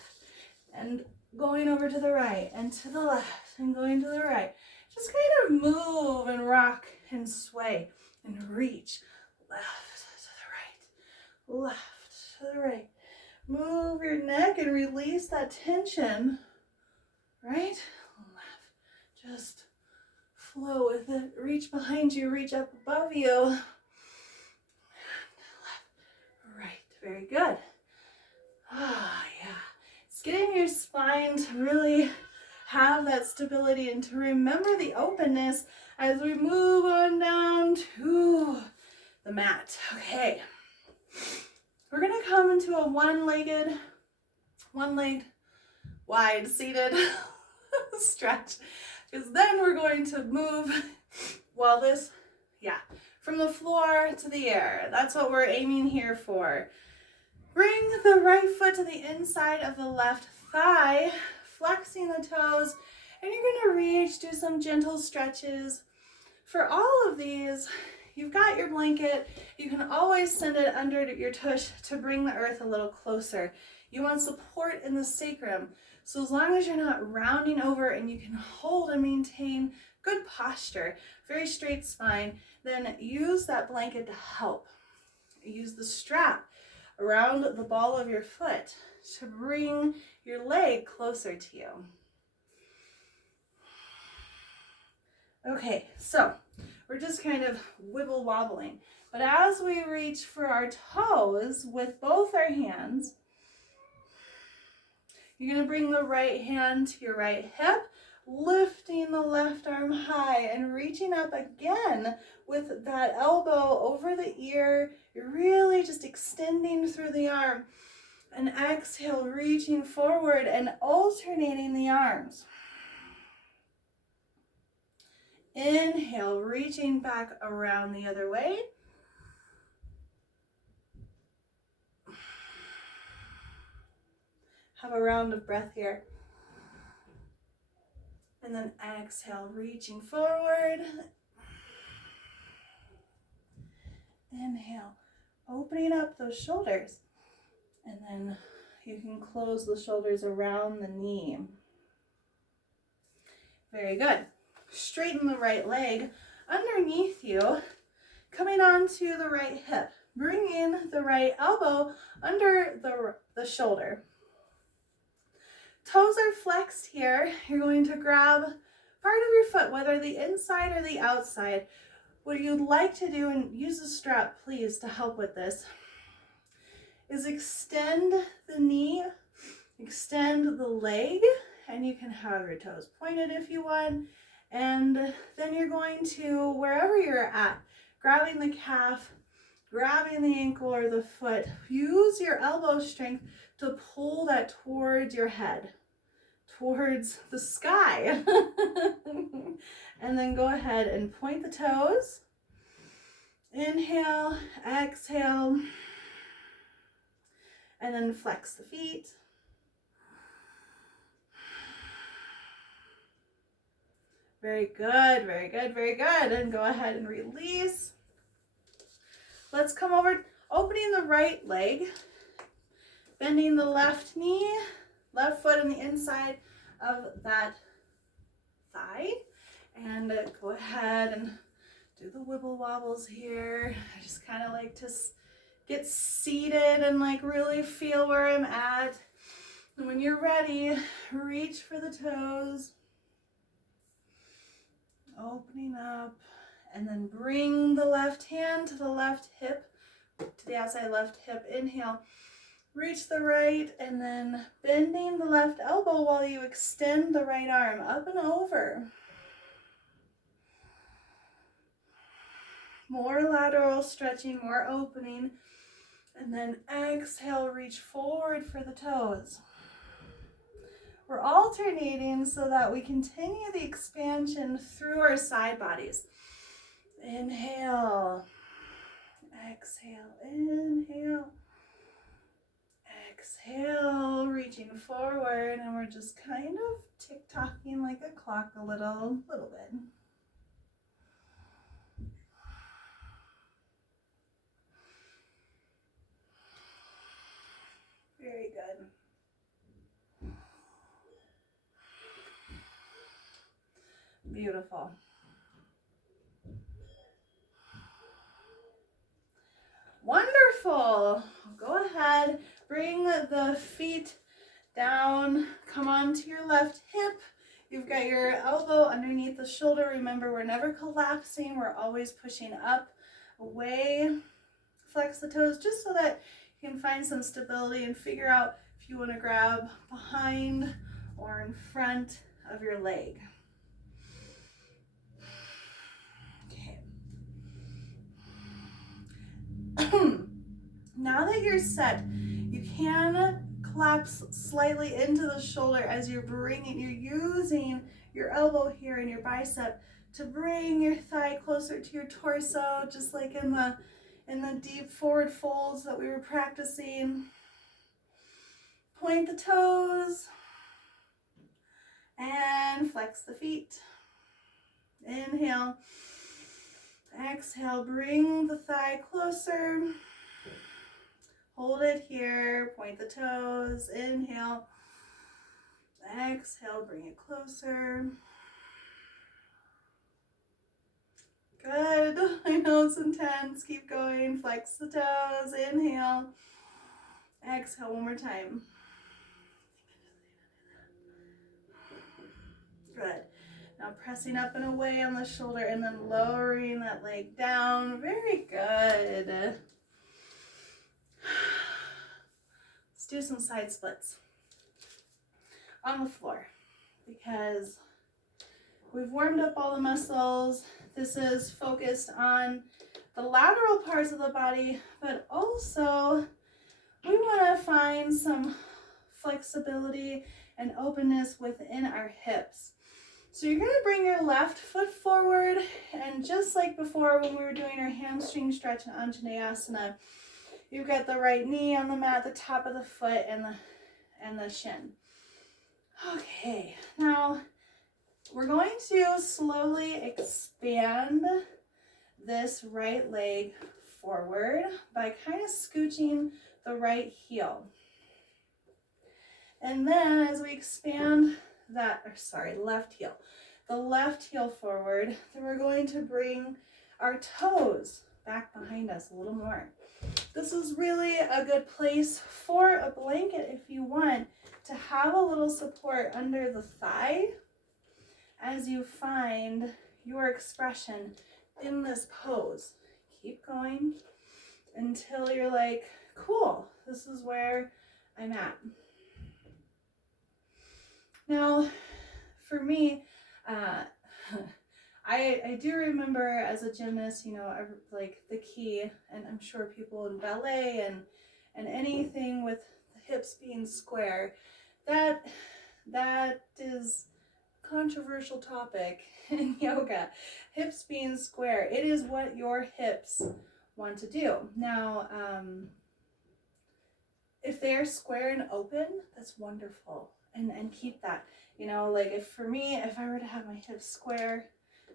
and going over to the right and to the left and going to the right. Just kind of move and rock and sway and reach left to the right, left to the right. Move your neck and release that tension, right? Left, just flow with it. Reach behind you, reach up above you. Left, right, very good. Ah, yeah. It's getting your spine to really have that stability and to remember the openness as we move on down to the mat. Okay. We're going to come into a one leg wide seated stretch, because then we're going to move from the floor to the air. That's what we're aiming here for. Bring the right foot to the inside of the left thigh, flexing the toes, and you're going to reach, do some gentle stretches. For all of these, you've got your blanket. You can always send it under your tush to bring the earth a little closer. You want support in the sacrum. So as long as you're not rounding over and you can hold and maintain good posture, very straight spine, then use that blanket to help. Use the strap around the ball of your foot to bring your leg closer to you. Okay, so we're just kind of wibble wobbling. But as we reach for our toes with both our hands, you're going to bring the right hand to your right hip, lifting the left arm high and reaching up again with that elbow over the ear. You're really just extending through the arm. And exhale, reaching forward and alternating the arms. Inhale, reaching back around the other way. Have a round of breath here. And then exhale, reaching forward. Inhale, opening up those shoulders. And then you can close the shoulders around the knee. Very good. Straighten the right leg underneath you, coming onto the right hip. Bring in the right elbow under the shoulder. Toes are flexed here. You're going to grab part of your foot, whether the inside or the outside. What you'd like to do, and use a strap please to help with this, is extend the knee, extend the leg, and you can have your toes pointed if you want. And then you're going to, wherever you're at, grabbing the calf, grabbing the ankle or the foot, use your elbow strength to pull that towards your head, towards the sky. And then go ahead and point the toes. Inhale, exhale, and then flex the feet. Very good, very good, very good. And go ahead and release. Let's come over, opening the right leg, bending the left knee, left foot on the inside of that thigh. And go ahead and do the wibble wobbles here. I just kind of like to get seated and like really feel where I'm at. And when you're ready, reach for the toes. Opening up, and then bring the left hand to the left hip, to the outside left hip. Inhale, reach the right, and then bending the left elbow while you extend the right arm up and over. More lateral stretching, more opening, and then exhale, reach forward for the toes. We're alternating so that we continue the expansion through our side bodies. Inhale, exhale, inhale, exhale, reaching forward, and we're just kind of tick-tocking like a clock a little bit. Very good. Beautiful. Wonderful. Go ahead, bring the feet down, come onto your left hip. You've got your elbow underneath the shoulder. Remember, we're never collapsing. We're always pushing up, away. Flex the toes just so that you can find some stability and figure out if you want to grab behind or in front of your leg. Now that you're set, you can collapse slightly into the shoulder as you're using your elbow here and your bicep to bring your thigh closer to your torso, just like in the deep forward folds that we were practicing. Point the toes and flex the feet. Inhale. Exhale, bring the thigh closer. Hold it here, point the toes. Inhale. Exhale, bring it closer. Good. I know it's intense. Keep going. Flex the toes. Inhale. Exhale one more time. Good. Now Now pressing up and away on the shoulder and then lowering that leg down. Very good. Let's do some side splits on the floor because we've warmed up all the muscles. This is focused on the lateral parts of the body, but also we want to find some flexibility and openness within our hips. So you're going to bring your left foot forward, and just like before when we were doing our hamstring stretch in Anjaneyasana, you've got the right knee on the mat, the top of the foot, and the shin. Okay, now we're going to slowly expand this right leg forward by kind of scooching the right heel. And then as we expand that, left heel, the left heel forward, then we're going to bring our toes back behind us a little more. This is really a good place for a blanket if you want to have a little support under the thigh as you find your expression in this pose. Keep going until you're like, cool, this is where I'm at. Now, for me, I do remember as a gymnast, like the key, and I'm sure people in ballet and anything with the hips being square, that is a controversial topic in yoga. Hips being square, it is what your hips want to do. Now, if they're square and open, that's wonderful. And keep that, like if I were to have my hips square,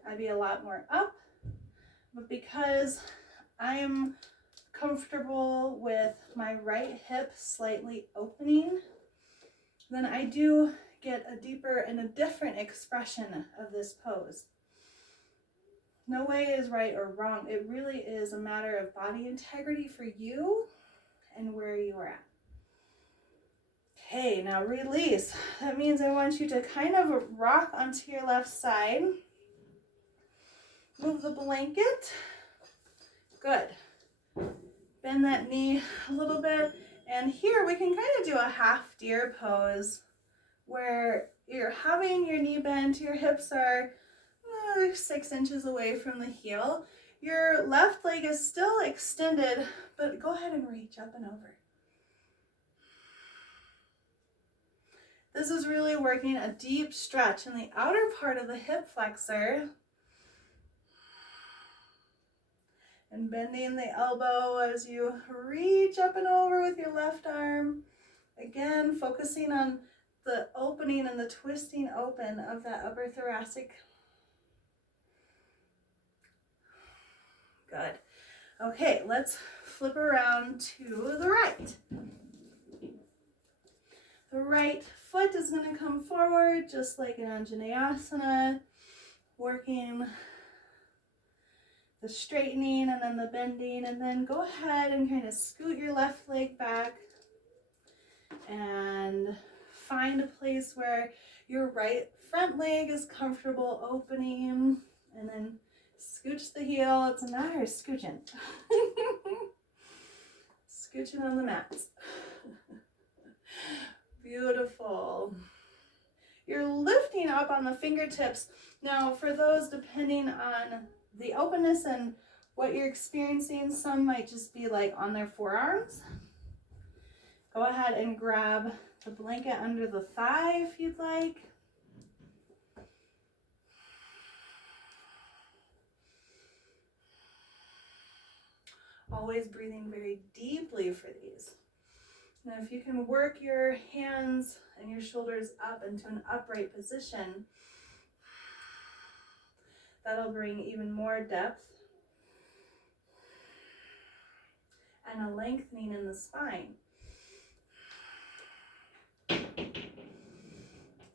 I'd be a lot more up, but because I'm comfortable with my right hip slightly opening, then I do get a deeper and a different expression of this pose. No way is right or wrong. It really is a matter of body integrity for you and where you are at. Okay, now release. That means I want you to kind of rock onto your left side. Move the blanket. Good. Bend that knee a little bit. And here we can kind of do a half deer pose where you're having your knee bent, your hips are 6 inches away from the heel. Your left leg is still extended, but go ahead and reach up and over. This is really working a deep stretch in the outer part of the hip flexor. And bending the elbow as you reach up and over with your left arm. Again, focusing on the opening and the twisting open of that upper thoracic. Good. Okay, let's flip around to the right. The right foot is going to come forward just like in Anjaneyasana, working the straightening and then the bending, and then go ahead and kind of scoot your left leg back and find a place where your right front leg is comfortable opening, and then scooch the heel. It's a matter of scooching. Scooching on the mat. Beautiful. You're lifting up on the fingertips. Now, for those depending on the openness and what you're experiencing, some might just be like on their forearms. Go ahead and grab the blanket under the thigh if you'd like. Always breathing very deeply for these. Now, if you can work your hands and your shoulders up into an upright position, that'll bring even more depth and a lengthening in the spine.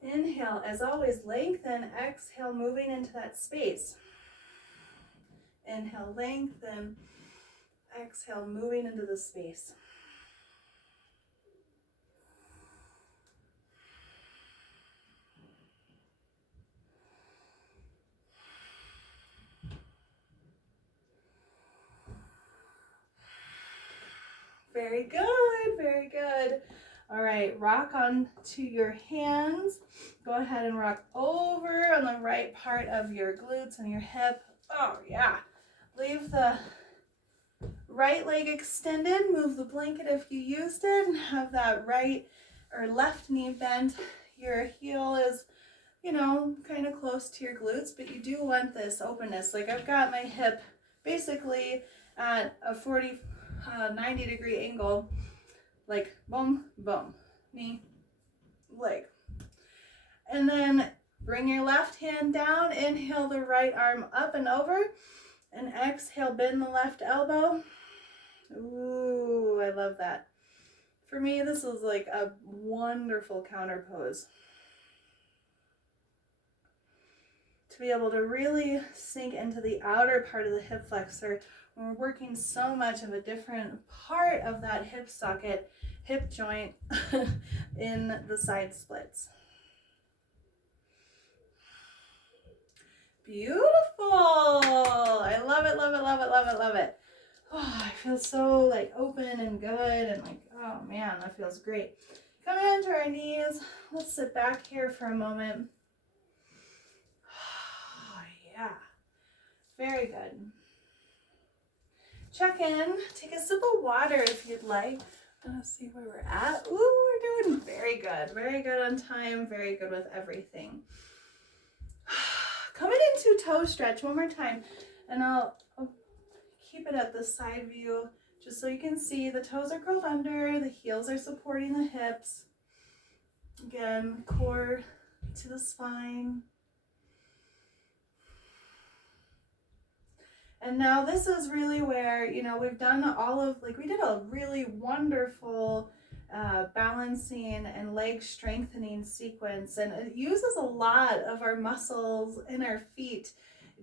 Inhale, as always, lengthen. Exhale, moving into that space. Inhale, lengthen. Exhale, moving into the space. Very good, very good. All right, rock on to your hands. Go ahead and rock over on the right part of your glutes and your hip. Oh yeah. Leave the right leg extended. Move the blanket if you used it and have that right or left knee bent. Your heel is, you know, kind of close to your glutes, but you do want this openness. Like I've got my hip basically at a 90 degree angle, like boom, boom, knee, leg. And then bring your left hand down, inhale the right arm up and over, and exhale, bend the left elbow. Ooh, I love that. For me, this is like a wonderful counter pose. To be able to really sink into the outer part of the hip flexor when we're working so much of a different part of that hip socket, hip joint in the side splits. Beautiful. I love it, love it, love it, love it, love it. Oh, I feel so like open and good and like, oh man, that feels great. Coming onto our knees. Let's sit back here for a moment. Oh, yeah. Very good. Check in. Take a sip of water if you'd like. Let's see where we're at. Ooh, we're doing very good. Very good on time. Very good with everything. Coming into toe stretch one more time. And I'll keep it at the side view just so you can see the toes are curled under. The heels are supporting the hips. Again, core to the spine. And now this is really where, you know, we've done all of, like we did a really wonderful balancing and leg strengthening sequence. And it uses a lot of our muscles in our feet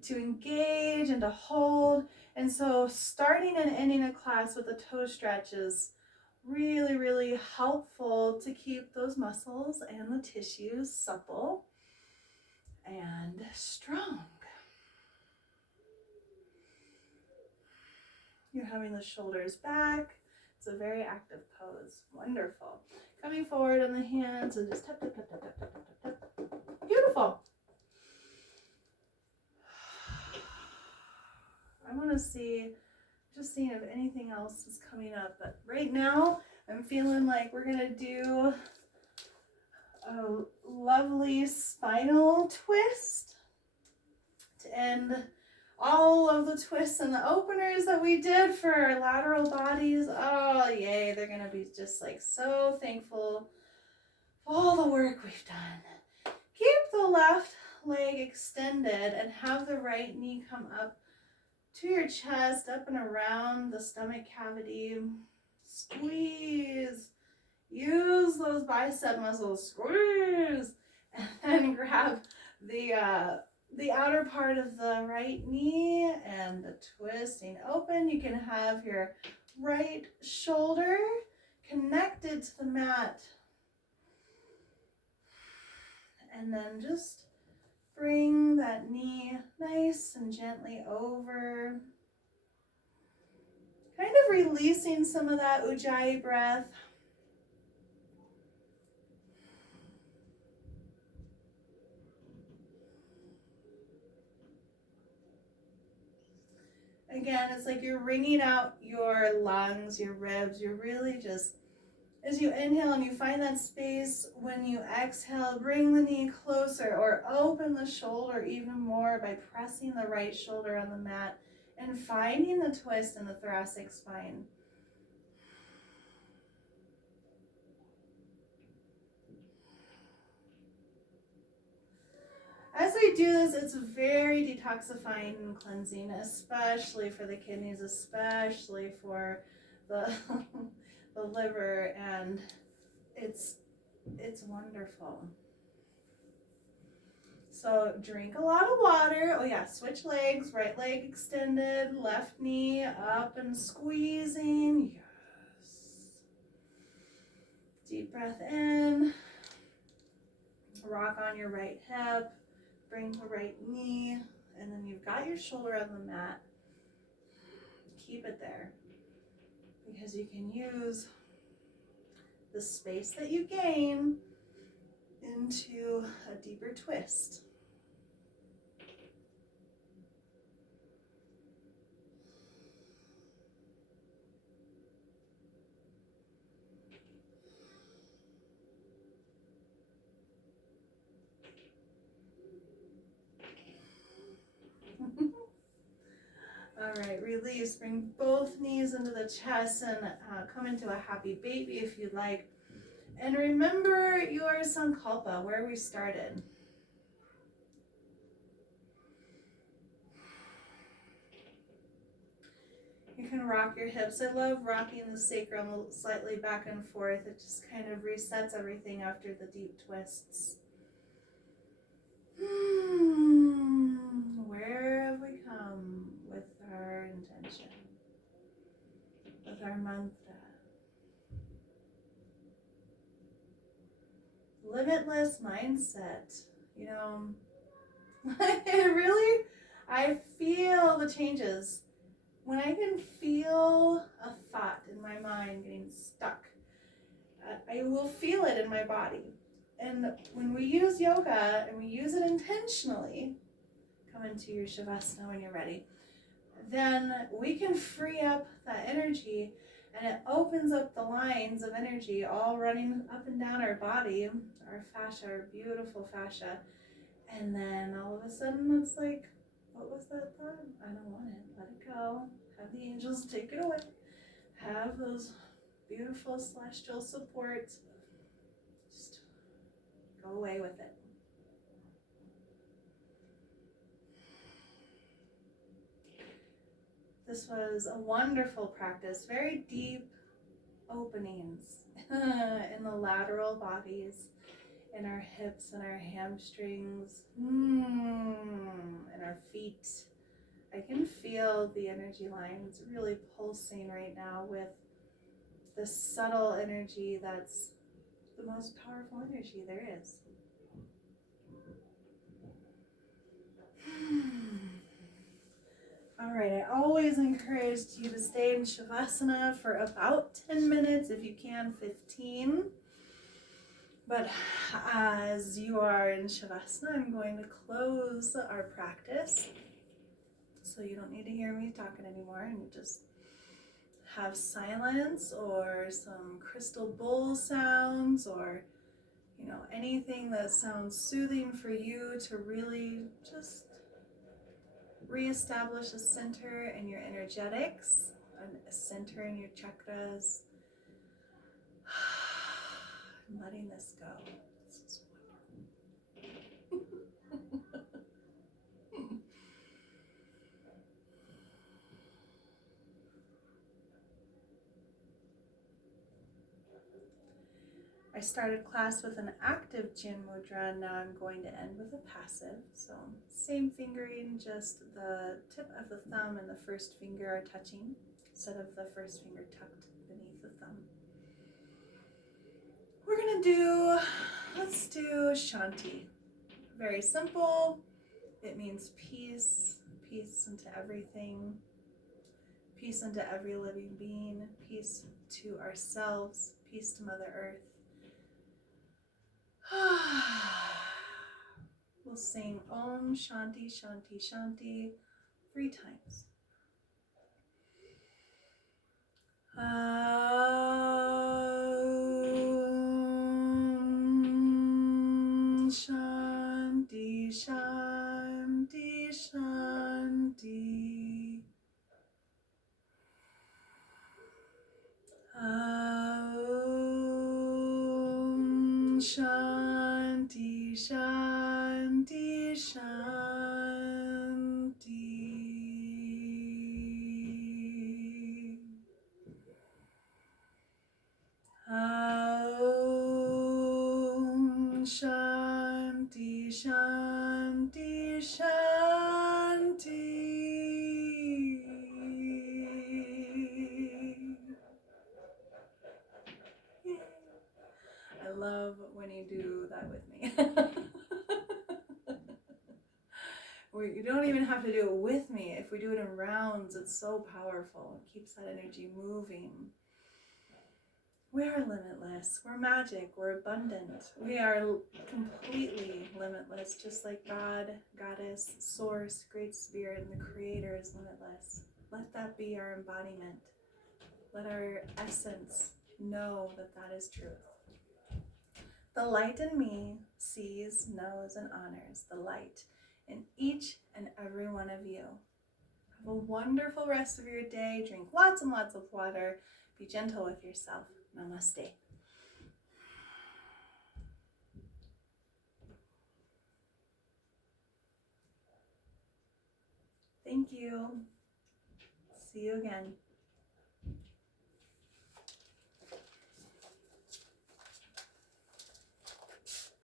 to engage and to hold. And so starting and ending a class with a toe stretch is really, really helpful to keep those muscles and the tissues supple and strong. You're having the shoulders back. It's a very active pose. Wonderful. Coming forward on the hands and just tap, tap, tap, tap, tap, tap, tap, tap. Beautiful. I want to see, just seeing if anything else is coming up. But right now, I'm feeling like we're going to do a lovely spinal twist to end all of the twists and the openers that we did for our lateral bodies. Oh, yay. They're going to be just like so thankful for all the work we've done. Keep the left leg extended and have the right knee come up to your chest, up and around the stomach cavity. Squeeze. Use those bicep muscles. Squeeze. And then grab the outer part of the right knee and the twisting open. You can have your right shoulder connected to the mat. And then just bring that knee nice and gently over. Kind of releasing some of that ujjayi breath. Again, it's like you're wringing out your lungs, your ribs. You're really just, as you inhale and you find that space, when you exhale, bring the knee closer or open the shoulder even more by pressing the right shoulder on the mat and finding the twist in the thoracic spine. As we do this, it's very detoxifying and cleansing, especially for the kidneys, especially for the, the liver, and it's wonderful. So drink a lot of water. Oh yeah, switch legs, right leg extended, left knee up and squeezing. Yes. Deep breath in. Rock on your right hip. Bring the right knee, and then you've got your shoulder on the mat. Keep it there. because you can use the space that you gain into a deeper twist. All right, release. Bring both knees into the chest and come into a happy baby if you'd like. And remember your sankalpa, where we started. You can rock your hips. I love rocking the sacrum slightly back and forth. It just kind of resets everything after the deep twists. Where have we come with our intention, with our mantra? Limitless mindset. You know, I feel the changes. When I can feel a thought in my mind getting stuck, I will feel it in my body. And when we use yoga and we use it intentionally, come into your Shavasana when you're ready, then we can free up that energy, and it opens up the lines of energy all running up and down our body, our fascia, our beautiful fascia. And then all of a sudden it's like, what was that thought? I don't want it. Let it go. Have the angels take it away. Have those beautiful celestial supports. Just go away with it. This was a wonderful practice. Very deep openings in the lateral bodies, in our hips and our hamstrings, and our feet. I can feel the energy lines really pulsing right now with the subtle energy that's the most powerful energy there is. All right, I always encourage you to stay in Shavasana for about 10 minutes, if you can, 15. But as you are in Shavasana, I'm going to close our practice. So you don't need to hear me talking anymore, and you just have silence or some crystal bowl sounds, or anything that sounds soothing for you to really just reestablish a center in your energetics, a center in your chakras, and letting this go. This is wonderful. I started class with an active chin mudra, and now I'm going to end with a passive. So same fingering, just the tip of the thumb and the first finger are touching instead of the first finger tucked beneath the thumb. We're gonna let's do Shanti. Very simple. It means peace, peace into everything, peace into every living being, peace to ourselves, peace to Mother Earth. We'll sing Om Shanti Shanti Shanti 3 times. Om Shanti Shanti Shanti. Om Shanti Shanti Shanti. Om Shanti Shanti Shanti. Yay. I love when you do that with me. You don't even have to do it with me. If we do it in rounds, it's so powerful. It keeps that energy moving. We are limitless. We're magic. We're abundant. We are completely limitless, just like God, Goddess, Source, Great Spirit, and the Creator is limitless. Let that be our embodiment. Let our essence know that that is truth. The light in me sees, knows, and honors the light in each and every one of you. Have a wonderful rest of your day. Drink lots and lots of water. Be gentle with yourself. Namaste. Thank you. See you again.